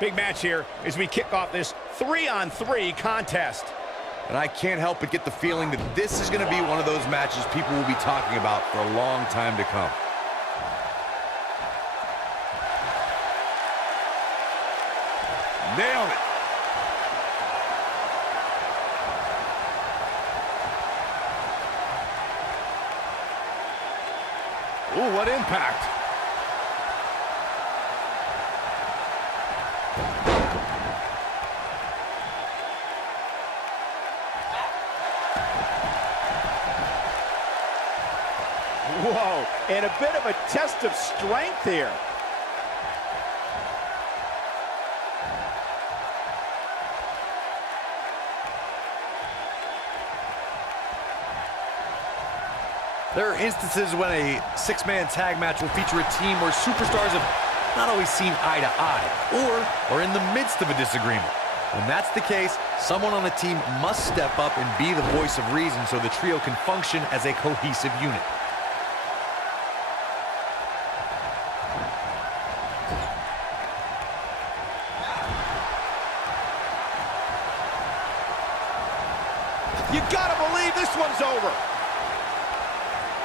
Big match here as we kick off this 3-on-3 contest. And I can't help but get the feeling that this is going to be one of those matches people will be talking about for a long time to come. Nailed it. Ooh, what impact. Whoa, and a bit of a test of strength here. There are instances when a six-man tag match will feature a team where superstars have not always seen eye to eye or are in the midst of a disagreement. When that's the case, someone on the team must step up and be the voice of reason so the trio can function as a cohesive unit. You gotta believe this one's over.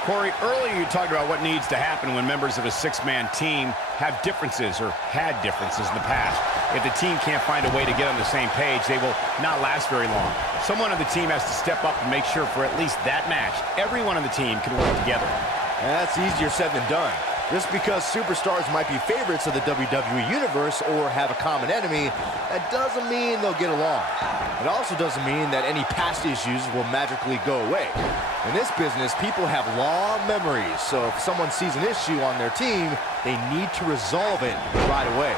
Corey, earlier you talked about what needs to happen when members of a six-man team have differences or had differences in the past. If the team can't find a way to get on the same page, they will not last very long. Someone on the team has to step up and make sure for at least that match, everyone on the team can work together. That's easier said than done. Just because superstars might be favorites of the WWE Universe or have a common enemy, that doesn't mean they'll get along. It also doesn't mean that any past issues will magically go away. In this business, people have long memories, so if someone sees an issue on their team, they need to resolve it right away.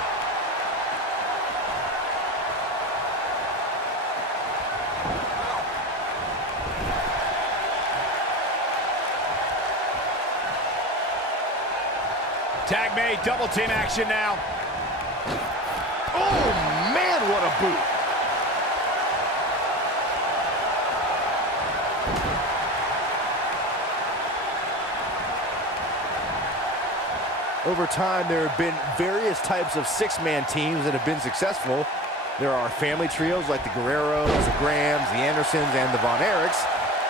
Tag made, double team action now. Oh, man, what a boot. Over time, there have been various types of six-man teams that have been successful. There are family trios like the Guerreros, the Grahams, the Andersons, and the Von Erichs.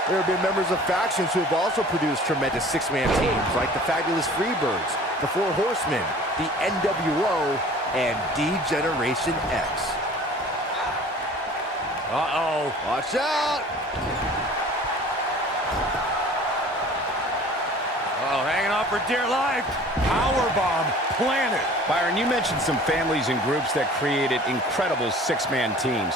There have been members of factions who have also produced tremendous six-man teams like the Fabulous Freebirds, the Four Horsemen, the NWO, and D-Generation X. Uh-oh. Watch out! Oh, hanging on for dear life. Powerbomb planted. Byron, you mentioned some families and groups that created incredible six-man teams.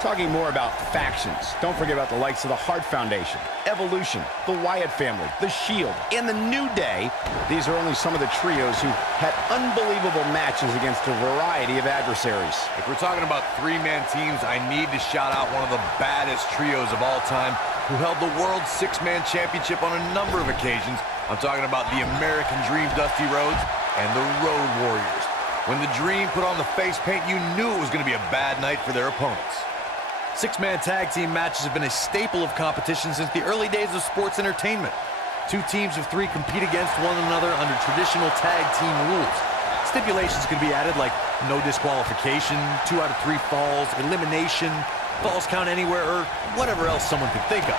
Talking more about factions, don't forget about the likes of the Hart Foundation, Evolution, the Wyatt family, the Shield, and the New Day. These are only some of the trios who had unbelievable matches against a variety of adversaries. If we're talking about three-man teams, I need to shout out one of the baddest trios of all time who held the World Six-Man Championship on a number of occasions. I'm talking about the American Dream Dusty Rhodes and the Road Warriors. When the Dream put on the face paint, you knew it was going to be a bad night for their opponents. Six-man tag team matches have been a staple of competition since the early days of sports entertainment. Two teams of three compete against one another under traditional tag team rules. Stipulations can be added like no disqualification, 2 out of 3 falls, elimination, falls count anywhere, or whatever else someone could think of.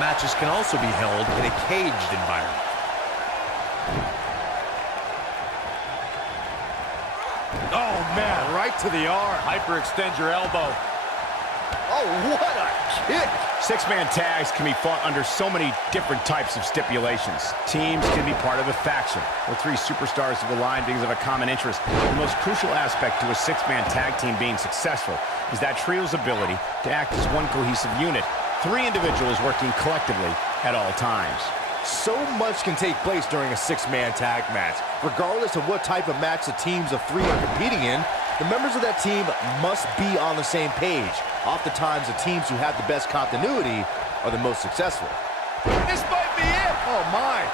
Matches can also be held in a caged environment. Oh, man, right to the arm. Hyperextend your elbow. Oh, what a kick! Six-man tags can be fought under so many different types of stipulations. Teams can be part of a faction, where 3 superstars have aligned because of a common interest. The most crucial aspect to a six-man tag team being successful is that trio's ability to act as one cohesive unit, 3 individuals working collectively at all times. So much can take place during a six-man tag match. Regardless of what type of match the teams of 3 are competing in, the members of that team must be on the same page. Oftentimes, the teams who have the best continuity are the most successful. This might be it! Oh, my!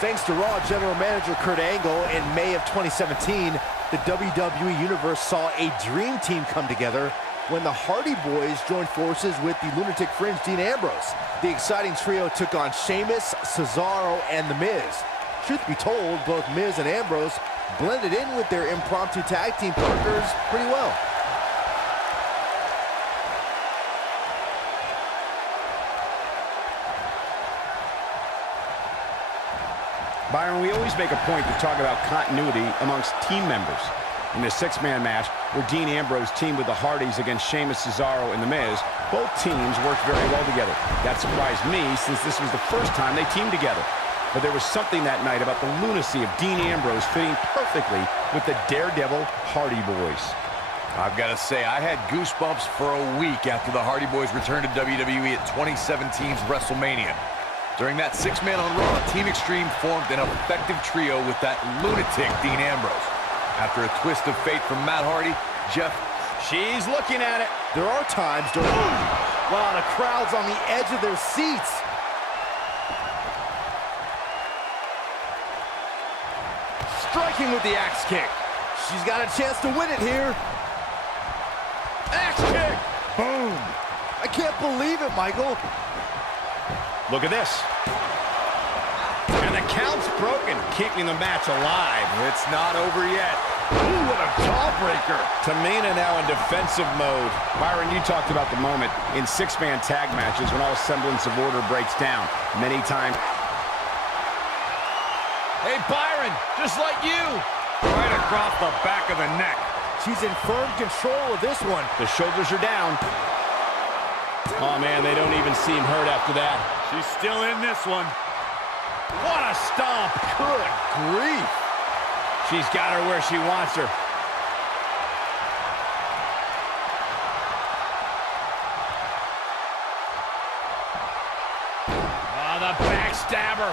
Thanks to Raw General Manager Kurt Angle, in May of 2017, the WWE Universe saw a dream team come together when the Hardy Boys joined forces with the Lunatic Fringe Dean Ambrose. The exciting trio took on Sheamus, Cesaro, and The Miz. Truth be told, both Miz and Ambrose blended in with their impromptu tag team partners pretty well. Byron, we always make a point to talk about continuity amongst team members. In the six-man match, where Dean Ambrose teamed with the Hardys against Sheamus, Cesaro, and The Miz, both teams worked very well together. That surprised me, since this was the first time they teamed together. But there was something that night about the lunacy of Dean Ambrose fitting perfectly with the Daredevil Hardy Boys. I've got to say, I had goosebumps for a week after the Hardy Boys returned to WWE at 2017's WrestleMania. During that six-man on Raw, Team Extreme formed an effective trio with that lunatic Dean Ambrose. After a twist of fate from Matt Hardy, Jeff, she's looking at it. There are times during... Wow, the crowd's on the edge of their seats. Striking with the axe kick. She's got a chance to win it here. Axe kick! Boom! I can't believe it, Michael. Look at this. And the count's broken, keeping the match alive. it's not over yet. Ooh, what a jawbreaker. Tamina now in defensive mode. Byron, you talked about the moment in six-man tag matches when all semblance of order breaks down. Many times. Hey, Byron, just like you. Right across the back of the neck. She's in firm control of this one. The shoulders are down. Oh, man, they don't even seem hurt after that. She's still in this one. What a stomp. Good grief. She's got her where she wants her. Oh, the backstabber.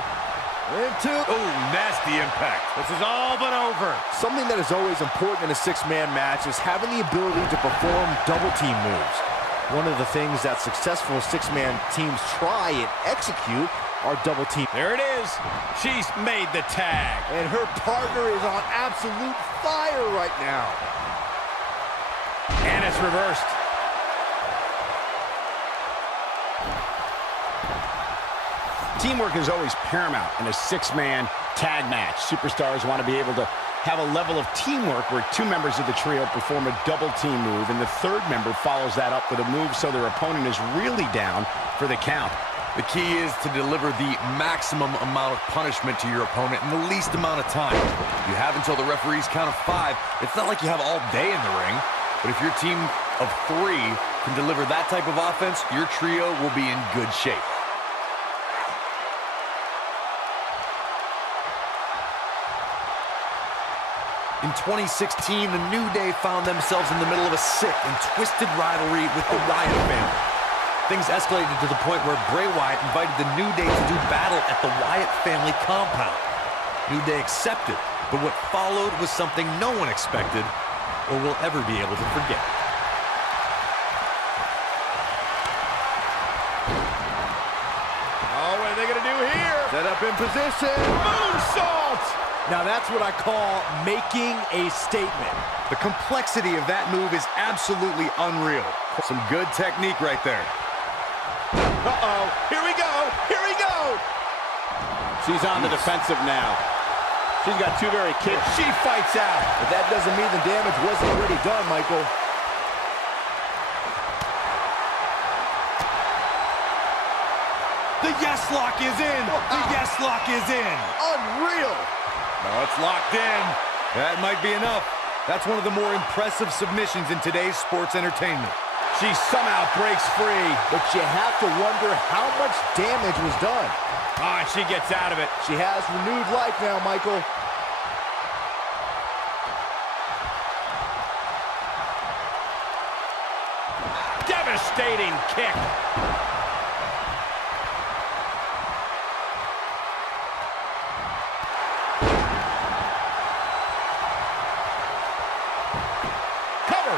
Oh, nasty impact. This is all but over. Something that is always important in a six-man match is having the ability to perform double-team moves. One of the things that successful six-man teams try and execute are double-team. There it is. She's made the tag. And her partner is on absolute fire right now. And it's reversed. Teamwork is always paramount in a six-man tag match. Superstars want to be able to have a level of teamwork where two members of the trio perform a double-team move, and the third member follows that up with a move so their opponent is really down for the count. The key is to deliver the maximum amount of punishment to your opponent in the least amount of time. You have until the referee's count of 5. It's not like you have all day in the ring, but if your team of 3 can deliver that type of offense, your trio will be in good shape. In 2016, the New Day found themselves in the middle of a sick and twisted rivalry with the Wyatt family. Things escalated to the point where Bray Wyatt invited the New Day to do battle at the Wyatt family compound. New Day accepted, but what followed was something no one expected or will ever be able to forget. Oh, what are they going to do here? Set up in position. Moonsault! Now that's what I call making a statement. The complexity of that move is absolutely unreal. Some good technique right there. Uh-oh, here we go, here we go! She's on the defensive now. She's got two very kicks. She fights out. But that doesn't mean the damage wasn't already done, Michael. The yes lock is in! The yes lock is in! Unreal! No, it's locked in. That might be enough. That's one of the more impressive submissions in today's sports entertainment. She somehow breaks free. But you have to wonder how much damage was done. Oh, and she gets out of it. She has renewed life now, Michael. Devastating kick.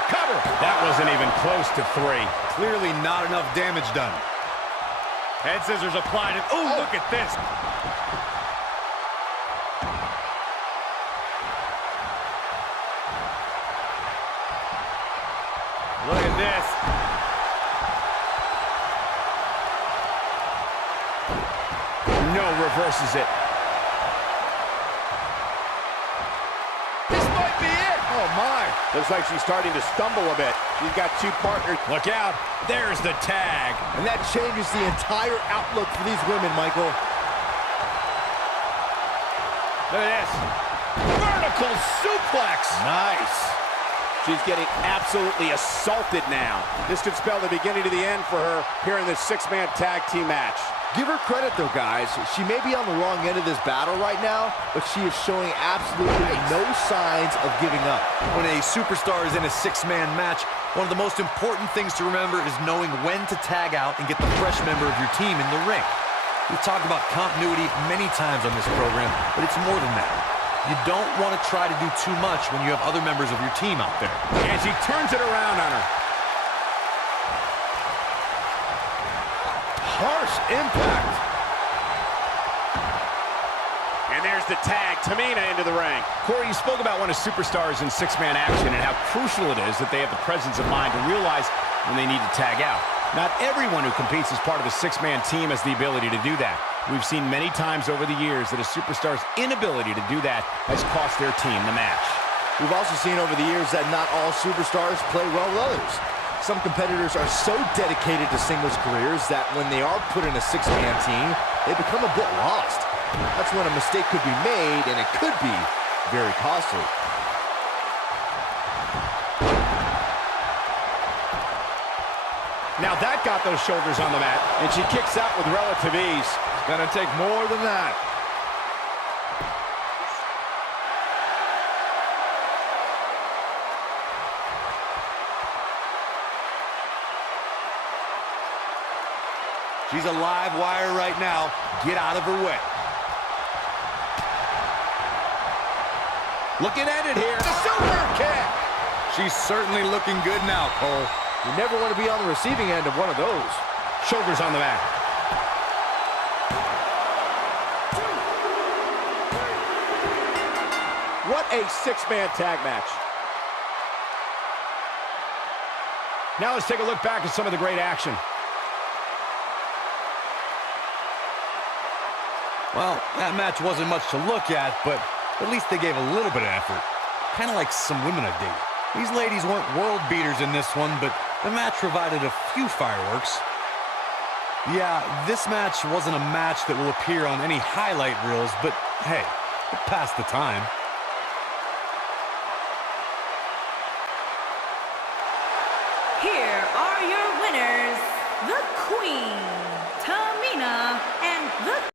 Cover. That wasn't even close to 3. Clearly not enough damage done. Head scissors applied. And, oh, look at this. Look at this. No, reverses it. might be it. Oh, my. Looks like she's starting to stumble a bit. She's got two partners. Look out. There's the tag. And that changes the entire outlook for these women, Michael. Look at this. Vertical suplex. Nice. She's getting absolutely assaulted now. This could spell the beginning to the end for her here in this six-man tag team match. Give her credit, though, guys. She may be on the wrong end of this battle right now, but she is showing absolutely no signs of giving up. When a superstar is in a six-man match, one of the most important things to remember is knowing when to tag out and get the fresh member of your team in the ring. We've talked about continuity many times on this program, but it's more than that. You don't want to try to do too much when you have other members of your team out there. And she turns it around on her. Harsh impact. And there's the tag. Tamina into the ring. Corey, you spoke about when a superstar is in six-man action and how crucial it is that they have the presence of mind to realize when they need to tag out. Not everyone who competes as part of a six-man team has the ability to do that. We've seen many times over the years that a superstar's inability to do that has cost their team the match. We've also seen over the years that not all superstars play well with others. Some competitors are so dedicated to singles careers that when they are put in a six-man team, they become a bit lost. That's when a mistake could be made, and it could be very costly. Now that got those shoulders on the mat, and she kicks out with relative ease. It's gonna take more than that. She's a live wire right now. Get out of her way. Looking at it here. The super kick. She's certainly looking good now, Cole. You never want to be on the receiving end of one of those. Shoulders on the mat. What a six-man tag match. Now let's take a look back at some of the great action. Well, that match wasn't much to look at, but at least they gave a little bit of effort. Kind of like some women I date. These ladies weren't world beaters in this one, but the match provided a few fireworks. Yeah, this match wasn't a match that will appear on any highlight reels, but hey, it passed the time. Here are your winners, the Queen, Tamina, and the